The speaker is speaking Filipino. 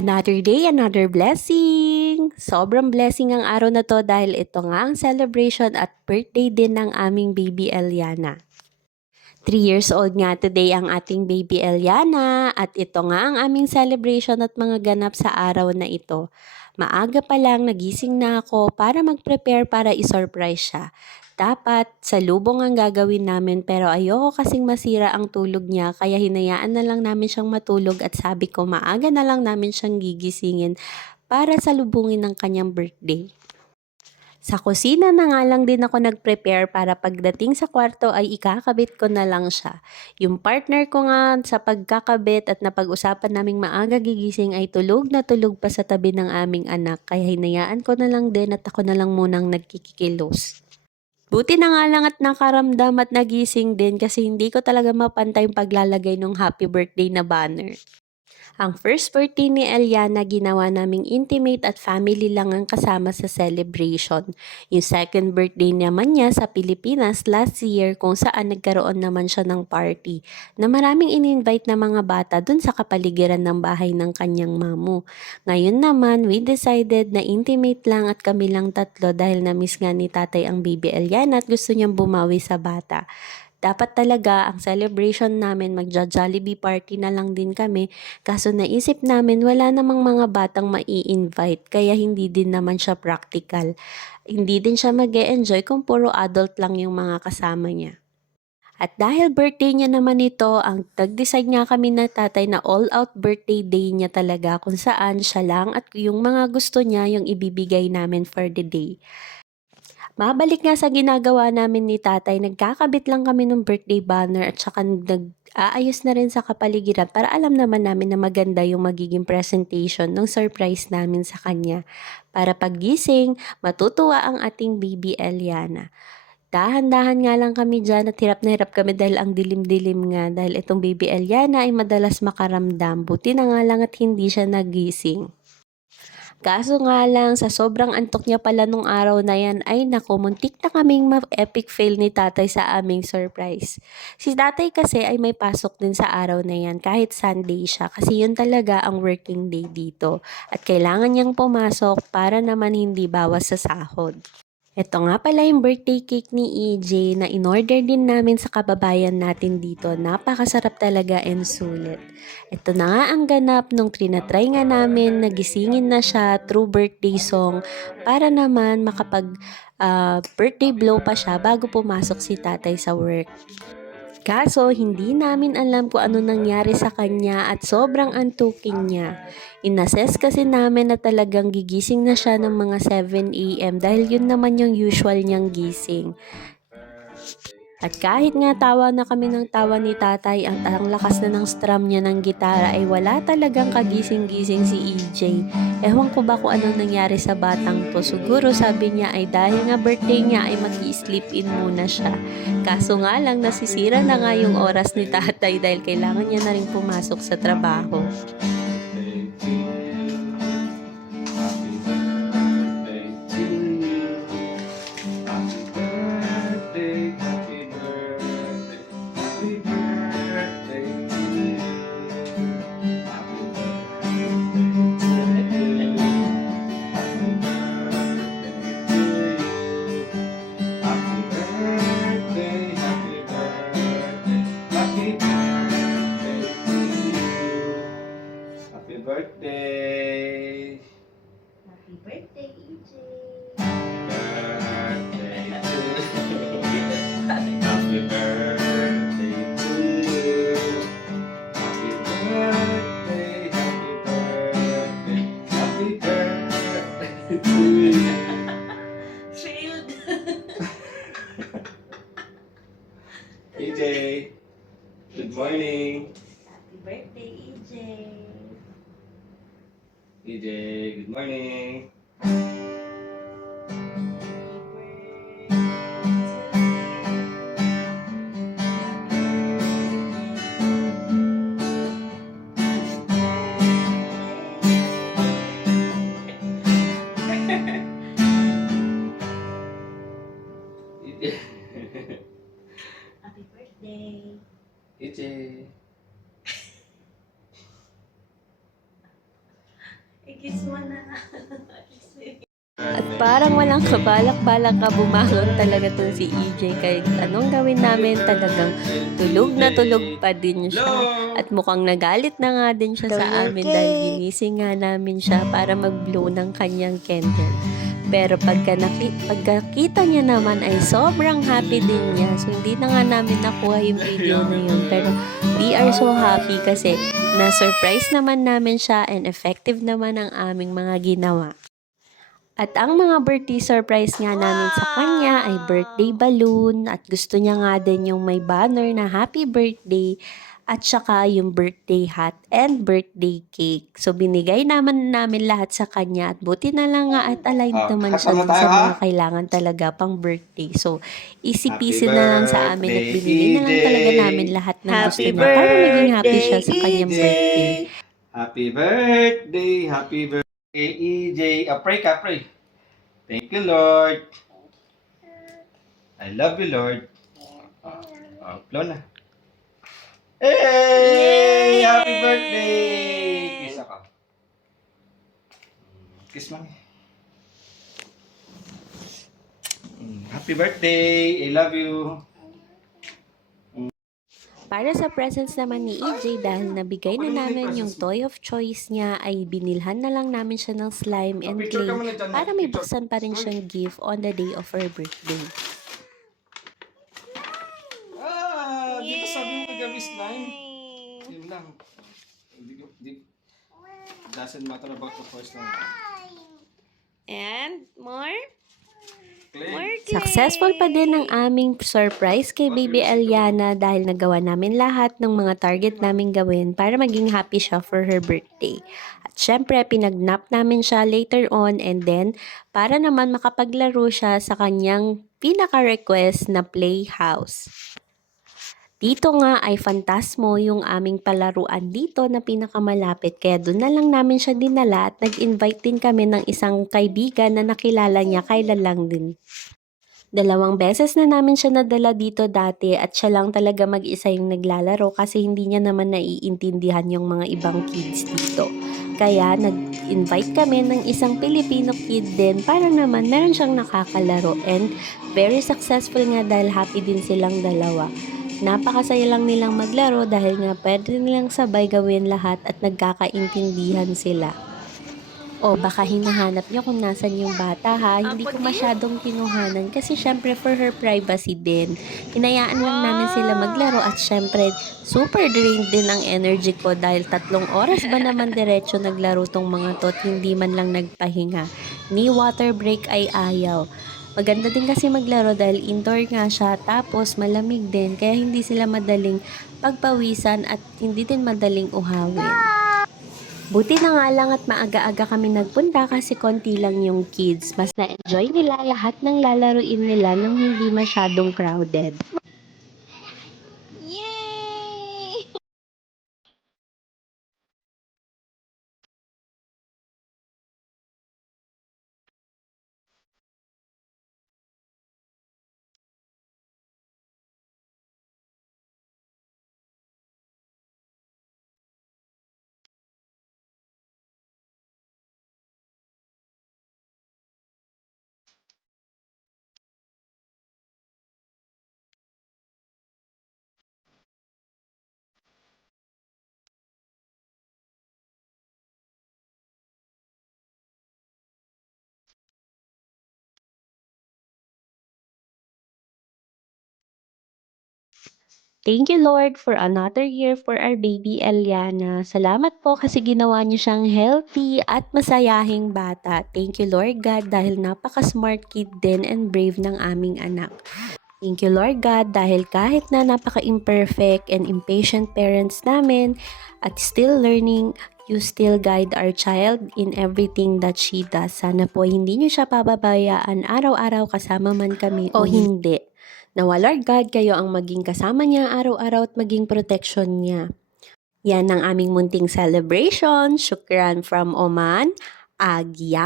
Another day, another blessing! Sobrang blessing ang araw na to dahil ito nga ang celebration at birthday din ng aming baby Eliana. 3 years old nga today ang ating baby Eliana at ito nga ang aming celebration at mga ganap sa araw na ito. Maaga pa lang nagising na ako para mag-prepare para i-surprise siya. Dapat salubong ang gagawin namin pero ayoko kasing masira ang tulog niya kaya hinayaan na lang namin siyang matulog at sabi ko maaga na lang namin siyang gigisingin para salubungin ng kanyang birthday. Sa kusina na nga lang din ako nag-prepare para pagdating sa kwarto ay ikakabit ko na lang siya. Yung partner ko nga sa pagkakabit at napag-usapan naming maaga gigising ay tulog na tulog pa sa tabi ng aming anak kaya hinayaan ko na lang din at ako na lang munang nagkikikilos. Buti na nga lang at nakaramdam at nagising din kasi hindi ko talaga mapantay yung paglalagay ng happy birthday na banner. Ang first birthday ni Eliana ginawa naming intimate at family lang ang kasama sa celebration. Yung second birthday naman niya sa Pilipinas last year kung saan nagkaroon naman siya ng party na maraming in-invite na mga bata dun sa kapaligiran ng bahay ng kanyang mamu. Ngayon naman, we decided na intimate lang at kami lang tatlo dahil na-miss nga ni tatay ang baby Eliana at gusto niyang bumawi sa bata. Dapat talaga ang celebration namin magja-Jollibee party na lang din kami kaso naisip namin wala namang mga batang mai-invite kaya hindi din naman siya practical. Hindi din siya mag-e-enjoy kung puro adult lang yung mga kasama niya. At dahil birthday niya naman ito, ang nag-decide nga kami na tatay na all-out birthday day niya talaga kung saan siya lang at yung mga gusto niya yung ibibigay namin for the day. Mabalik nga sa ginagawa namin ni tatay, nagkakabit lang kami ng birthday banner at saka nag-aayos na rin sa kapaligiran para alam naman namin na maganda yung magiging presentation ng surprise namin sa kanya. Para paggising, matutuwa ang ating baby Eliana. Dahan-dahan nga lang kami dyan at hirap na hirap kami dahil ang dilim-dilim nga dahil itong baby Eliana ay madalas makaramdam. Buti na nga lang at hindi siya nagising. Kaso nga lang, sa sobrang antok niya pala nung araw na yan, ay naku, muntik na kaming ma-epic fail ni tatay sa aming surprise. Si tatay kasi ay may pasok din sa araw na yan, kahit Sunday siya, kasi yun talaga ang working day dito. At kailangan niyang pumasok para naman hindi bawas sa sahod. Ito nga pala yung birthday cake ni EJ na in-order din namin sa kababayan natin dito. Napakasarap talaga and sulit. Ito na nga ang ganap nung trinatry nga namin, nagisingin na siya through birthday song para naman makapag birthday blow pa siya bago pumasok si tatay sa work. Kaso, hindi namin alam kung ano nangyari sa kanya at sobrang antukin niya. Inassess kasi namin na talagang gigising na siya ng mga 7 a.m. dahil yun naman yung usual niyang gising. At kahit nga tawa na kami ng tawa ni tatay at ang lakas na ng strum niya ng gitara ay wala talagang kagising-gising si EJ. Ewan ko ba kung anong nangyari sa batang to. Siguro sabi niya ay dahil nga birthday niya ay mag-i-sleep in muna siya. Kaso nga lang nasisira na nga yung oras ni tatay dahil kailangan niya na rin pumasok sa trabaho. Birthday! Happy birthday, EJ! Birthday to you! Happy birthday to you! Happy birthday, happy birthday, happy birthday to you! Thrilled! EJ, good morning! Happy birthday, EJ! EJ, good morning! Happy birthday! EJ, Kiss mo na. At parang walang kabalak-balak ka bumangon talaga to si EJ. Kahit anong gawin namin, talagang tulog na tulog pa din siya. At mukhang nagalit na nga din siya sa amin dahil ginising nga namin siya para mag-blow ng kanyang candle. Pero pagkakita niya naman ay sobrang happy din niya. So hindi na nga namin nakuha yung video na yun. Pero we are so happy kasi na-surprise naman namin siya and effective naman ang aming mga ginawa. At ang mga birthday surprise nga namin sa kanya ay birthday balloon at gusto niya nga din yung may banner na happy birthday at saka yung birthday hat and birthday cake. So binigay naman namin lahat sa kanya at buti na lang nga at aligned naman siya dun sa mga kailangan talaga pang birthday. So easy peasy na lang sa amin at binigay na lang talaga namin lahat ng gusto niya para maging happy siya sa kanyang birthday. Happy birthday, happy birthday, EJ. Pray ka, pray. Thank you, Lord. I love you, Lord. Blow na. Hey! Happy birthday! Kiss ako. Kiss mo. Happy birthday! I love you. Para sa presents naman ni EJ, dahil nabigay na namin yung toy of choice niya, ay binilhan na lang namin siya ng slime and clay para may buksan pa rin siyang gift on the day of her birthday. Di ba sabi mo magabi slime? Yun lang. Doesn't matter about the first one. And more? Clay. Successful pa din ang aming surprise kay Baby Eliana dahil nagawa namin lahat ng mga target namin gawin para maging happy siya for her birthday. At syempre, pinagnap namin siya later on and then para naman makapaglaro siya sa kanyang pinaka-request na playhouse. Dito nga ay Fantasmo yung aming palaruan dito na pinakamalapit kaya doon na lang namin siya dinala at nag-invite din kami ng isang kaibigan na nakilala niya kailan lang din. 2 beses na namin siya nadala dito dati at siya lang talaga mag-isa yung naglalaro kasi hindi niya naman naiintindihan yung mga ibang kids dito. Kaya nag-invite kami ng isang Filipino kid din para naman meron siyang nakakalaro and very successful nga dahil happy din silang dalawa. Napakasaya lang nilang maglaro dahil nga pwede nilang sabay gawin lahat at nagkakaintindihan sila. O baka hinahanap niyo kung nasan yung bata ha, hindi ko masyadong kinuhanan kasi syempre for her privacy din. Hinayaan lang namin sila maglaro at syempre super drained din ang energy ko dahil 3 oras ba naman diretso naglaro tong mga to at hindi man lang nagpahinga. Ni water break ay ayaw. Maganda din kasi maglaro dahil indoor nga siya tapos malamig din kaya hindi sila madaling pagpawisan at hindi din madaling uhawin. Buti na nga lang at maaga-aga kami nagpunta kasi konti lang yung kids. Mas na-enjoy nila lahat ng lalaruin nila nang hindi masyadong crowded. Thank you Lord for another year for our baby Eliana. Salamat po kasi ginawa niyo siyang healthy at masayahing bata. Thank you Lord God dahil napaka-smart kid din and brave ng aming anak. Thank you Lord God dahil kahit na napaka-imperfect and impatient parents namin at still learning, you still guide our child in everything that she does. Sana po hindi niyo siya pababayaan araw-araw kasama man kami o hindi. Nawa Lord God kayo ang maging kasama niya araw-araw at maging protection niya. Yan ang aming munting celebration. Shukran from Oman. Agyaman!